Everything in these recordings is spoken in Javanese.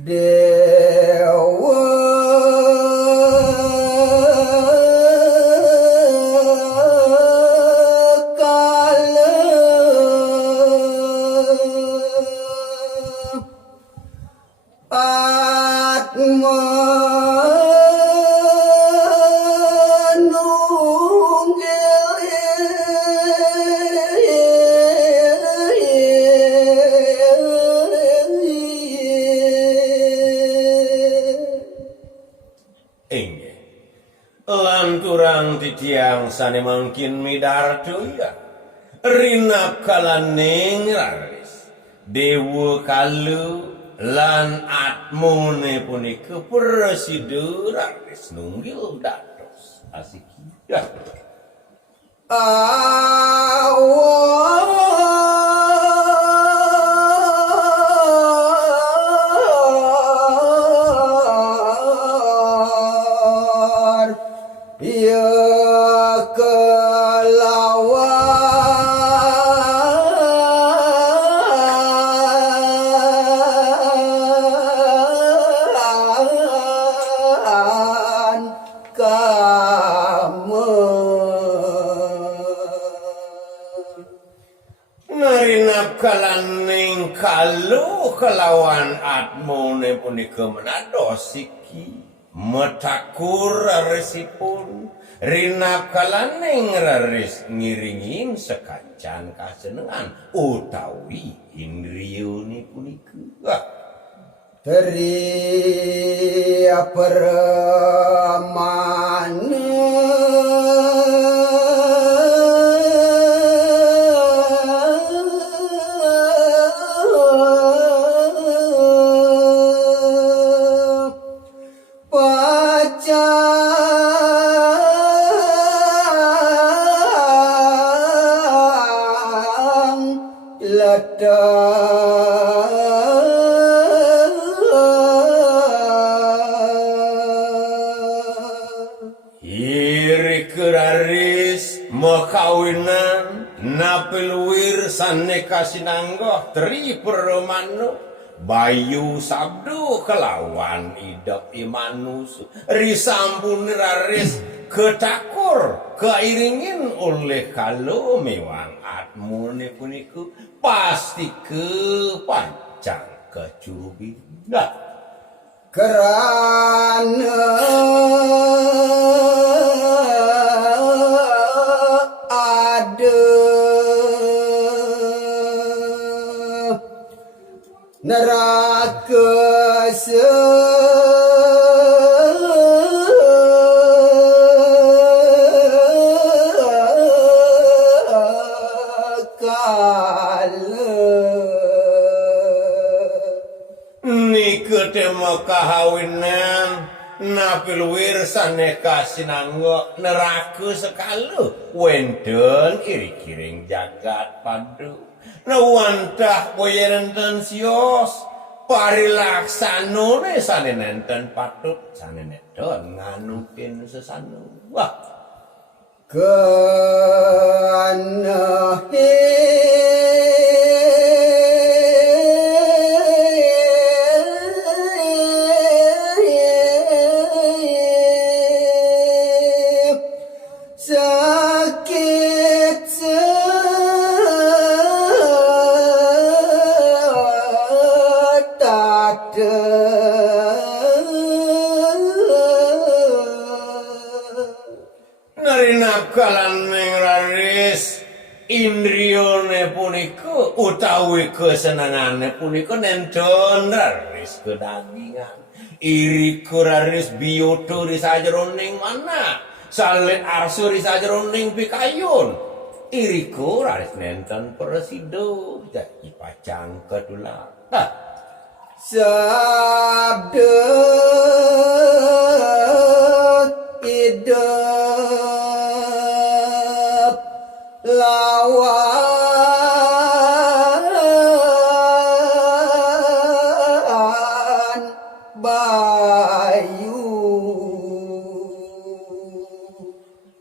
Dewa kala Atma lanturang titiang sane mangkin midarto ya rinap kalaning raris dewa kalu lan atmone punika presidu raris nunggil dados asiki ya kalaning kalu kelawan atmone punika menados siki metakur resipun rinap kalaning raris ngiringin sekacan kasenengan utawi indriyone punika dari permana makawinan napilwir sane kasinanggoh tri permanu bayu sabdu kelawan idap imanus risambun raris ketakur keiringin oleh kalau mewang atmone puniku pasti kepancang kecubi kerana neraka niketema kahawinan napil wirsane kasinanggo neraka sekalu wendel iri-kiring jagat padu nawantah boyerenten sios parilaksanone sane nenten patut sane nedon nganukin sesanu wah kana kalaneng raris indriyone punika utawi kesenangane punika nenten raris kedagingan iri raris biyoto di sajroning mana salit arsu di sajroning pikayun iri raris nenten presido jadi pacang kedula sabda idap lawan bayu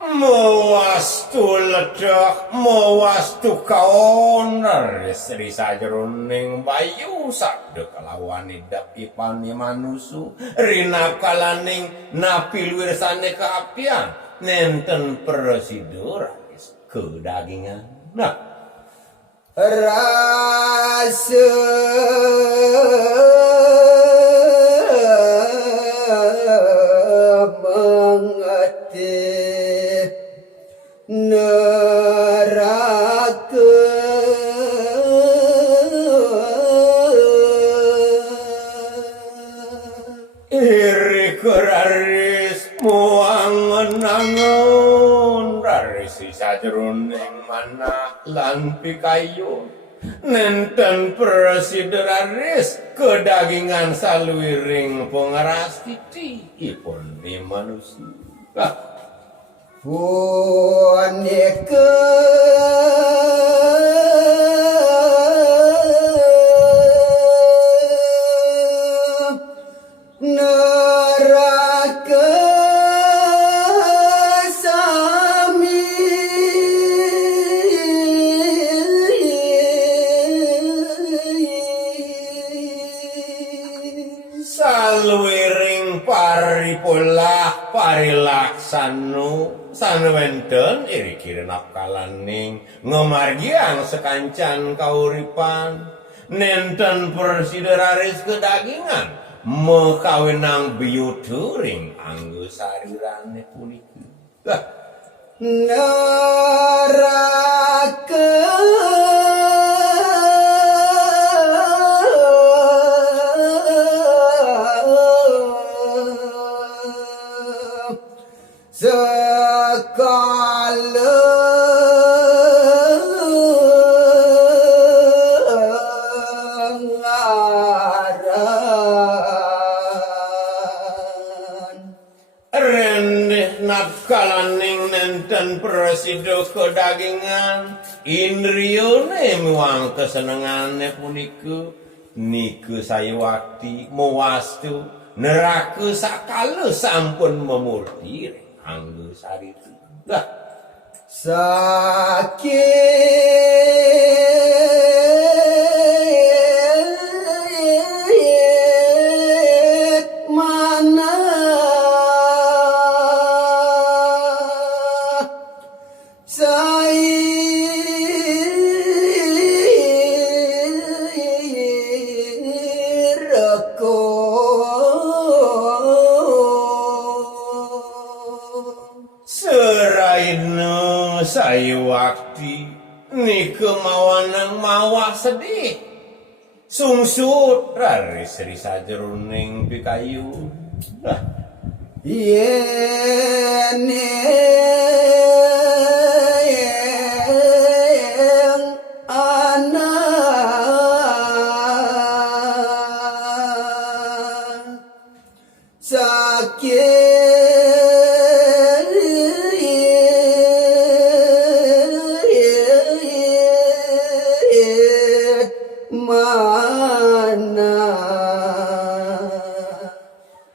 mawastu ledak mawastu kaoner Sri sajroning bayu sabda kalawan idap ipane manusu rina kalaning napi wirsane kaapian nenten presido rakyat kedagingan. Nah, rasa mengerti neraka iri keraris muangen-angen raris sajroning mana lan pikayu nenten presiden kedagingan saluiring pengeras titikipun di manusia. Punika neraka sami saluiring paripolah parilaksanu sanwenten iri kirena kalaning ngamargiang sekancan kauripan nenten persideraris kedagingan mekawinang biyuturing anggo sarirane puniki. neraka sekala ngaran Rendeh napkalaning nenten presido kedagingan indriyone muang kesenengane puniku niku sayawakti mawastu neraka sakala sampun memurti anggo saritu. Lah sakit mana seraina sayawakti niku mawanang mawah sedih sungsut raris Sri sajroning pikayu. Nah, yen anak sakit mana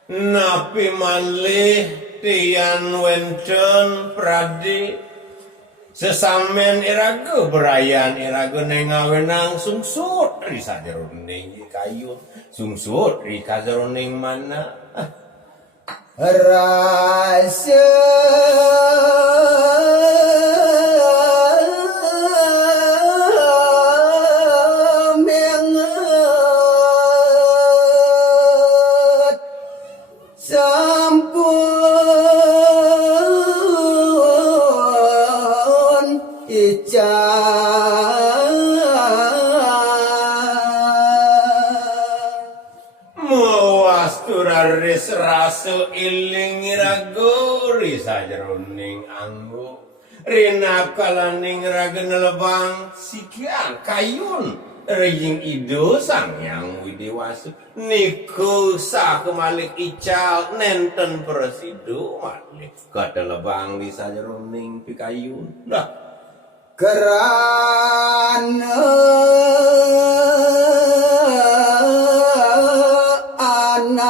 napi malih tiyan wenten pradi sesamen iraga berayan iraga nengawenang sungsut ri sajroning kayu sungsut ri sajroning mana rasa menget sampun mawastu raris rasa iling iraga ri sajroning anggo rina kalaning raga nelebang sikian kayun rejing ido sang yang widewasu niku sakemalik ical nenten presido malih kadelebang di sajroning pikayun. Dah kerana anak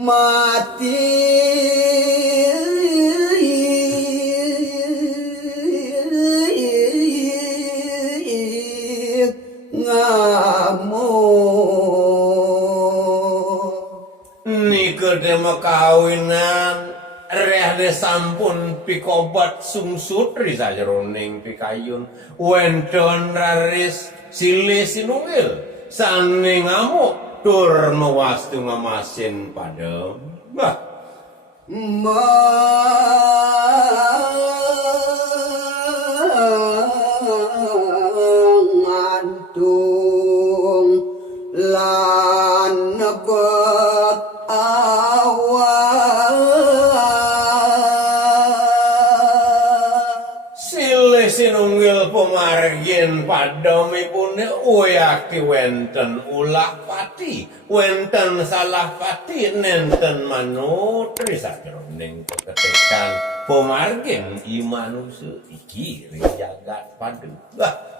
mati ngamuk Nike dema kawinan rehne sampun pikobat sungsut risa jeroning pikayun wendon raris silih sinungil sane ngamuk tur mewastu ngamasin padem bah mangantung lan nebet silih sinunggil pemargin padamipune uyaki wenten ulah pati wenten salah pati nenten manutri sajroning keketekan pemargin imanuse iki ring jagat padu bah